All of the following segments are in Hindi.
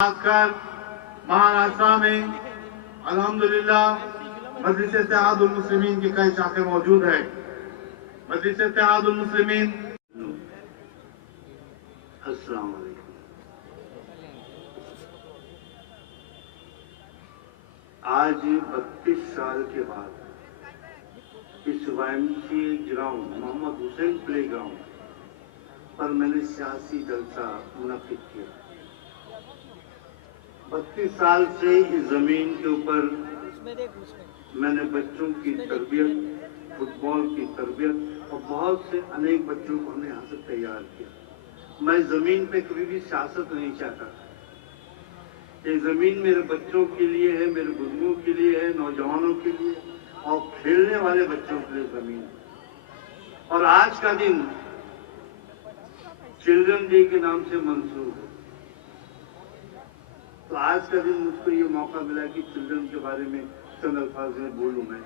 खासकर महाराष्ट्र में अल्हम्दुलिल्लाह मजलिस इत्तेहादुल मुस्लिमीन की कई शाखें मौजूद है। मजलिस इत्तेहादुल मुस्लिमीन। अस्सलाम वालेकुम। आज 32 साल के बाद इस YMCA ground Mohammad Hussain play ground पर मैंने सियासी जलसा मुनक्किद किया। 32 साल से इस जमीन के ऊपर मैंने बच्चों की तरबियत, फुटबॉल की तरबियत और बहुत से अनेक बच्चों को हमने यहाँ से तैयार किया। मैं जमीन पे कभी भी सियासत नहीं चाहता। ये जमीन मेरे बच्चों के लिए है, मेरे बुजुर्गों के लिए है, नौजवानों के लिए और खेलने वाले बच्चों के लिए जमीन। और आज का दिन चिल्ड्रन डे के नाम से मंसूब है। तो आज का दिन मुझको ये मौका मिला कि चिल्ड्रन के बारे में चंद अल्फाज में बोलूं मैं।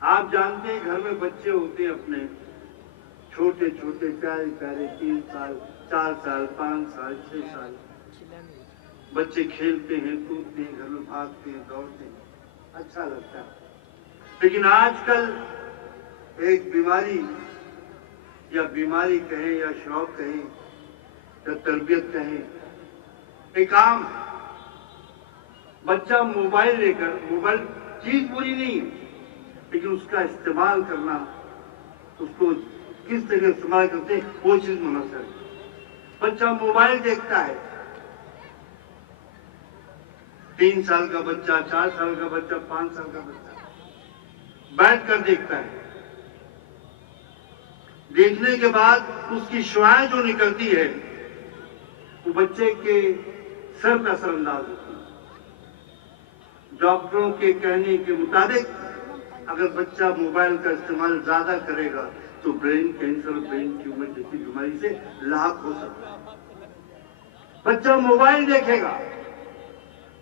आप जानते हैं घर में बच्चे होते हैं अपने छोटे छोटे प्यारे प्यारे 3 साल 4 साल 5 साल 6 साल बच्चे खेलते हैं, कूदते हैं, घर में भागते हैं, दौड़ते हैं, अच्छा लगता है। लेकिन आजकल एक बीमारी कहें या शौक कहें या तरबियत कहें, एक आम बच्चा मोबाइल लेकर, मोबाइल चीज बुरी नहीं है लेकिन उसका इस्तेमाल करना, उसको किस तरह इस्तेमाल करते हैं वो चीज मुनस्सर है। बच्चा मोबाइल देखता है, 3 साल का बच्चा, 4 साल का बच्चा, 5 साल का बच्चा बैठ कर देखता है। देखने के बाद उसकी शुआएं जो निकलती है वो बच्चे के सर पर असरअंदाज होती है। डॉक्टरों के कहने के मुताबिक अगर बच्चा मोबाइल का इस्तेमाल ज्यादा करेगा तो ब्रेन कैंसर, ब्रेन ट्यूमर जैसी बीमारी से लाभ हो सकता है। बच्चा मोबाइल देखेगा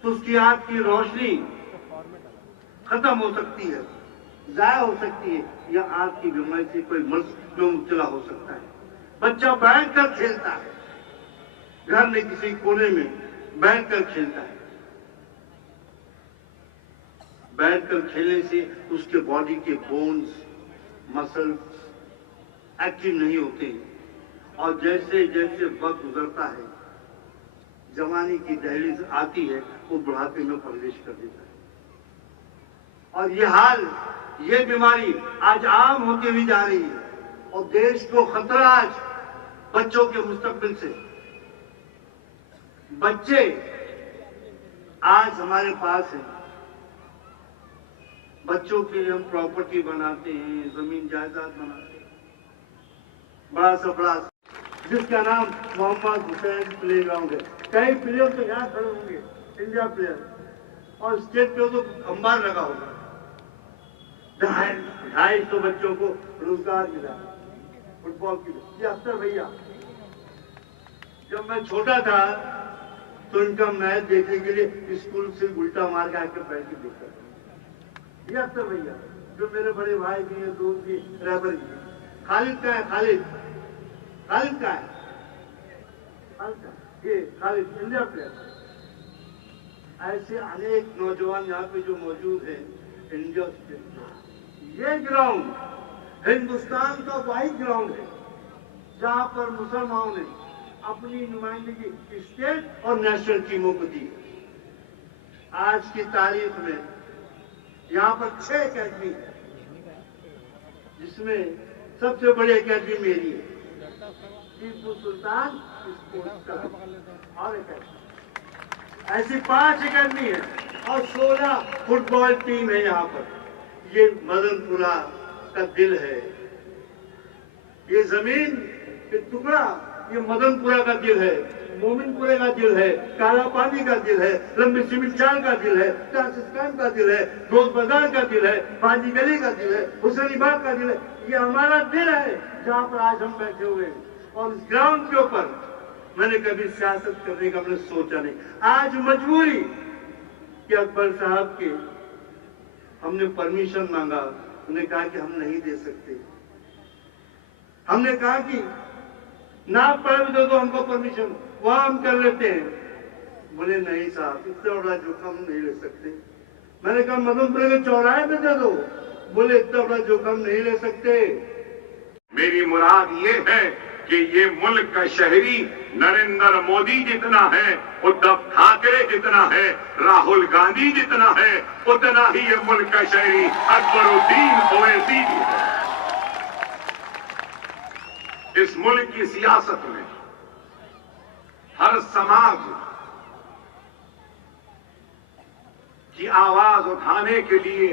तो उसकी आंख की रोशनी खत्म हो सकती है, जाया हो सकती है, या आंख की बीमारी से कोई मर्ज में मुब्तला हो सकता है। बच्चा बैठकर खेलता है, घर में किसी कोने में बैठकर खेलता है। बैठकर खेलने से उसके बॉडी के बोन्स, मसल्स एक्टिव नहीं होते हैं और जैसे जैसे वक्त गुजरता है, जवानी की दहलीज आती है, वो बुढ़ापे में प्रवेश कर देता है। और ये हाल, ये बीमारी आज आम होती हुई जा रही है और देश को खतरा आज बच्चों के मुस्तकबिल से। बच्चे आज हमारे पास हैं, बच्चों के लिए हम प्रॉपर्टी बनाते हैं, जमीन जायदाद बनाते हैं, बड़ा सा बड़ा जिसका नाम मोहम्मद हुसैन प्ले ग्राउंड है। कई प्लेयर तो यहाँ खड़े होंगे, इंडिया प्लेयर, और स्टेट पे तो अंबार लगा होगा। 250 बच्चों को रोजगार मिला फुटबॉल की। ये अख्तर भैया, जब मैं छोटा था तो इनका मैच देखने के लिए स्कूल से उल्टा मार के आकर बैठ के देखता था। ये अख्तर भैया जो मेरे बड़े भाई भी हैं, दोस्त भी, रहबर भी। खालिद का है, खालिद का है, ये खालिद इंडिया प्लेयर। ऐसे अनेक नौजवान यहाँ पे जो मौजूद हैं इंडिया से। ये ग्राउंड हिंदुस्तान का वाहिद ग्राउंड है जहाँ पर मुसलमानों ने अपनी नुमाइंदगी स्टेट और नेशनल टीमों को दी। आज की तारीख में यहाँ पर 6 अकेडमी है, जिसमें सबसे बड़ी अकेडमी मेरी है, टीपू सुल्तान स्पोर्ट्स क्लब और अकेडमी। ऐसी 5 अकेडमी है और 16 फुटबॉल टीम है यहाँ पर। ये मदनपुरा का दिल है, ये जमीन, ये टुकड़ा, ये मदनपुरा का दिल है, मोमिनपुरे का दिल है, कालापानी का दिल है, लंबी सिमिचान का दिल है, कासिस्तान का दिल है, दोस्त बाजार का दिल है, बाजी गली का दिल है, हुसैनीबाग का दिल है। ये हमारा दिल है जहाँ पर आज हम बैठे हुए हैं। और इस ग्राउंड के ऊपर मैंने कभी सियासत करने का मैंने सोचा नहीं। आज मजबूरी कि अकबर साहब के हमने परमिशन मांगा, उन्होंने कहा कि हम नहीं दे सकते। हमने कहा कि नाक पर भी दे दो हमको परमिशन, वहां हम कर लेते हैं। बोले नहीं साहब, इतना बड़ा जोखिम नहीं ले सकते। मैंने कहा मदनपुर के चौराहे पे दे दो। बोले इतना बड़ा जोखिम नहीं ले सकते। मेरी मुराद ये है कि ये मुल्क का शहरी नरेंद्र मोदी जितना है, उद्धव ठाकरे जितना है, राहुल गांधी जितना है, उतना ही ये मुल्क का शहरी अकबरुद्दीन ओवैसी भी है। इस मुल्क की सियासत में हर समाज की आवाज उठाने के लिए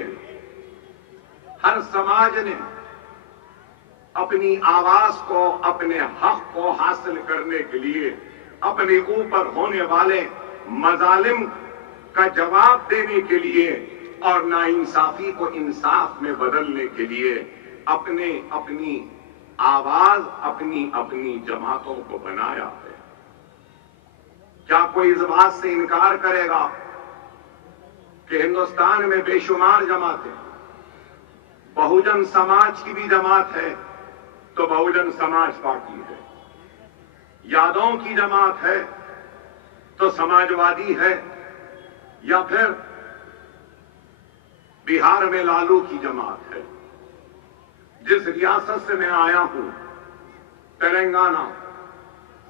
हर समाज ने अपनी आवाज को, अपने हक को हासिल करने के लिए, अपने ऊपर होने वाले मजालिम का जवाब देने के लिए और नाइंसाफी को इंसाफ में बदलने के लिए अपने अपनी आवाज, अपनी अपनी जमातों को बनाया है। क्या कोई इस बात से इनकार करेगा कि हिंदुस्तान में बेशुमार जमातें, बहुजन समाज की भी जमात है तो बहुजन समाज पार्टी है, यादवों की जमात है तो समाजवादी है, या फिर बिहार में लालू की जमात है। जिस रियासत से मैं आया हूं, तेलंगाना,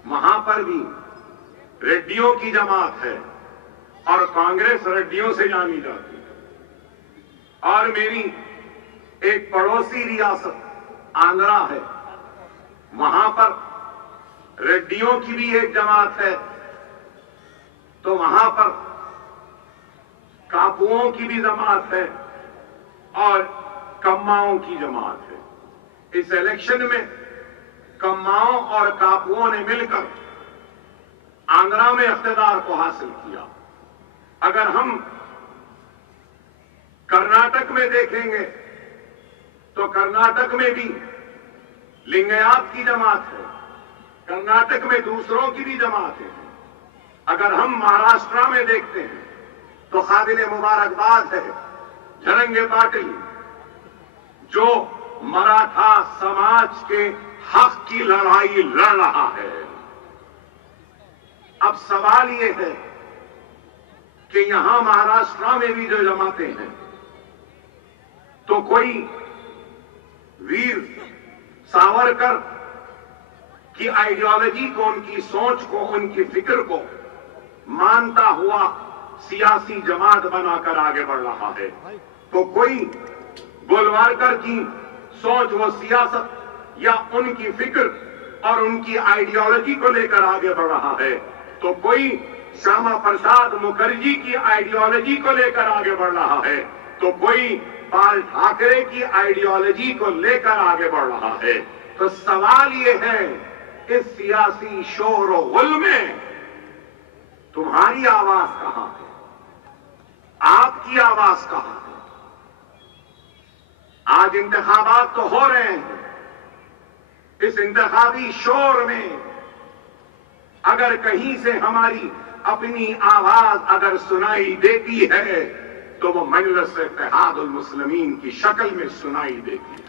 वहां पर भी रेड्डियों की जमात है और कांग्रेस रेड्डियों से जानी जाती है। और मेरी एक पड़ोसी रियासत आंध्रा है, वहां पर रेड्डियों की भी एक जमात है तो वहां पर कापुओं की भी जमात है और कम्माओं की जमात है। इस इलेक्शन में कम्माओं और कापुओं ने मिलकर आंध्रा में इख्तिदार को हासिल किया। अगर हम कर्नाटक में देखेंगे तो कर्नाटक में भी लिंगायत की जमात है, कर्नाटक में दूसरों की भी जमात है। अगर हम महाराष्ट्र में देखते हैं तो काबिल मुबारकबाद है जरंगे पाटिल, जो मराठा समाज के हक की लड़ाई लड़ रहा है। अब सवाल यह है कि यहां महाराष्ट्र में भी जो जमातें हैं, तो कोई वीर सावरकर की आइडियोलॉजी को, उनकी सोच को, उनकी फिक्र को मानता हुआ सियासी जमात बनाकर आगे बढ़ रहा है, तो कोई गोलवारकर की सोच, वो सियासत या उनकी फिक्र और उनकी आइडियोलॉजी को लेकर आगे बढ़ रहा है, तो कोई श्यामा प्रसाद मुखर्जी की आइडियोलॉजी को लेकर आगे बढ़ रहा है, तो कोई बाल ठाकरे की आइडियोलॉजी को लेकर आगे बढ़ रहा है। तो सवाल यह है, इस सियासी शोर और गुल में तुम्हारी आवाज कहां है? आपकी आवाज कहां है? आज इंतखाबात तो हो रहे हैं, इस इंतखाबी शोर में अगर कहीं से हमारी अपनी आवाज अगर सुनाई देती है तो वो मजलिस इत्तेहादुल मुस्लिमीन की शक्ल में सुनाई देती है।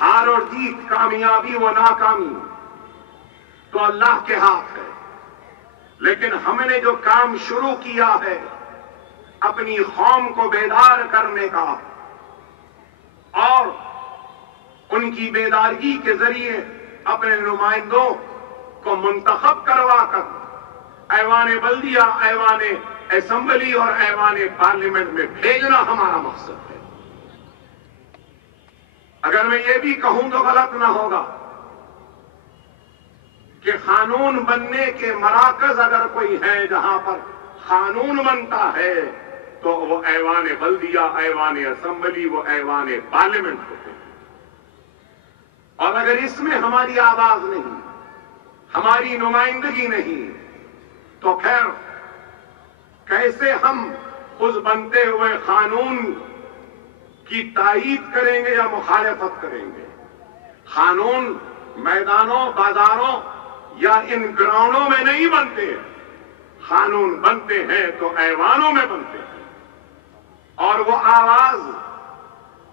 हार और जीत, कामयाबी व नाकामी तो अल्लाह के हाथ है, लेकिन हमने जो काम शुरू किया है अपनी कौम को बेदार करने का और उनकी बेदारगी के जरिए अपने नुमाइंदों को मुंतखब करवाकर ऐवान बल्दिया, ऐवान असेंबली और ऐवान पार्लियामेंट में भेजना हमारा मकसद है। अगर मैं ये भी कहूं तो गलत ना होगा कि कानून बनने के मराकज अगर कोई है जहां पर कानून बनता है तो वो ऐवान बल्दिया, ऐवान असेंबली, वो ऐवान पार्लियामेंट होते हैं। और अगर इसमें हमारी आवाज नहीं, हमारी नुमाइंदगी नहीं, तो खैर कैसे हम उस बनते हुए कानून की तायीद करेंगे या मुखालिफत करेंगे? कानून मैदानों, बाजारों या इन ग्राउंडों में नहीं बनते, कानून बनते हैं तो ऐवानों में बनते हैं। और वो आवाज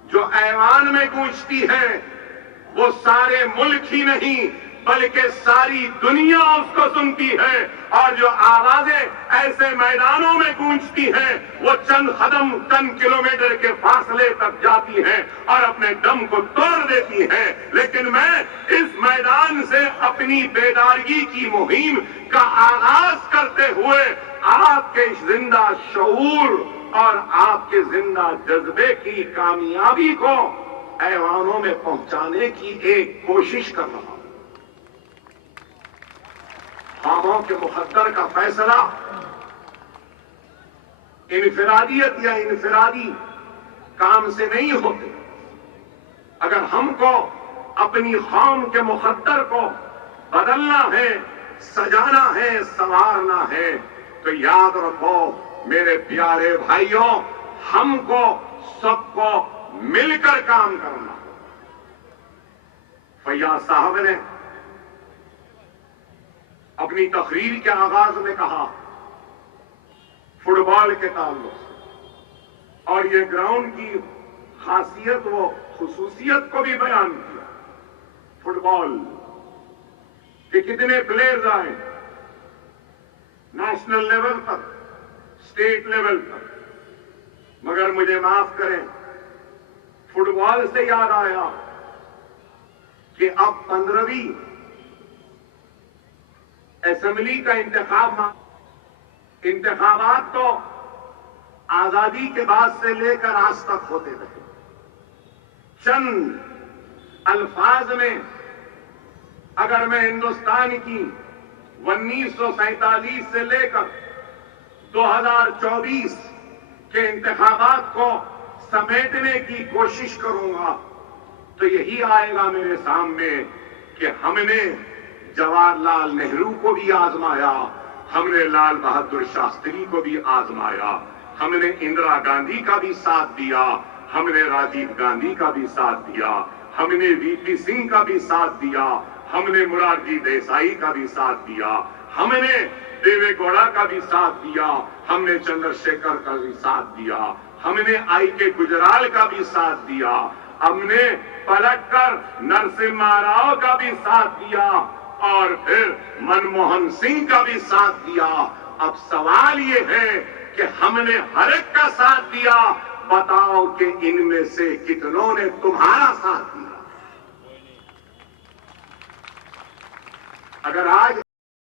जो ऐवान में गूंजती है वो सारे मुल्क ही नहीं बल्कि सारी दुनिया उसको सुनती है। और जो आवाजें ऐसे मैदानों में गूंजती हैं, वो चंद किलोमीटर के फासले तक जाती हैं और अपने दम को तोड़ देती हैं। लेकिन मैं इस मैदान से अपनी बेदारगी की मुहिम का आगाज करते हुए आपके जिंदा शऊर और आपके जिंदा जज्बे की कामयाबी को ऐवानों में पहुंचाने की एक कोशिश कर रहा हूं। ख्वाबों के मुकद्दर का फैसला इनफिरादियत या इनफिरादी काम से नहीं होते। अगर हमको अपनी कौम के मुकद्दर को बदलना है, सजाना है, संवारना है, तो याद रखो मेरे प्यारे भाइयों, हमको सबको मिलकर काम करना। फैयाज साहब ने अपनी तकरीर के आगाज में कहा फुटबॉल के ताल्लुक से, और ये ग्राउंड की खासियत व खुसूसियत को भी बयान किया। फुटबॉल के कितने प्लेयर्स आए नेशनल लेवल पर, स्टेट लेवल पर, मगर मुझे माफ करें, फुटबॉल से याद आया कि अब 15वीं असेंबली का इंतखाबात तो आजादी के बाद से लेकर आज तक होते रहे। चंद अल्फाज में अगर मैं हिंदुस्तान की 1947 से लेकर 2024 के इंतखाबात को समेटने की कोशिश करूंगा तो यही आएगा मेरे सामने कि हमने जवाहरलाल नेहरू को भी आजमाया, हमने लाल बहादुर शास्त्री को भी आजमाया, हमने इंदिरा गांधी का भी साथ दिया, हमने राजीव गांधी का भी साथ दिया, हमने वीपी सिंह का भी साथ दिया, हमने मोरारजी देसाई का भी साथ दिया, हमने देवे गौड़ा का भी साथ दिया, हमने चंद्रशेखर का भी साथ दिया, हमने आई.के. गुजराल का भी साथ दिया, हमने पलटकर नरसिम्हा राव का भी साथ दिया और फिर मनमोहन सिंह का भी साथ दिया। अब सवाल ये है कि हमने हर एक का साथ दिया, बताओ कि इनमें से कितनों ने तुम्हारा साथ दिया? अगर आज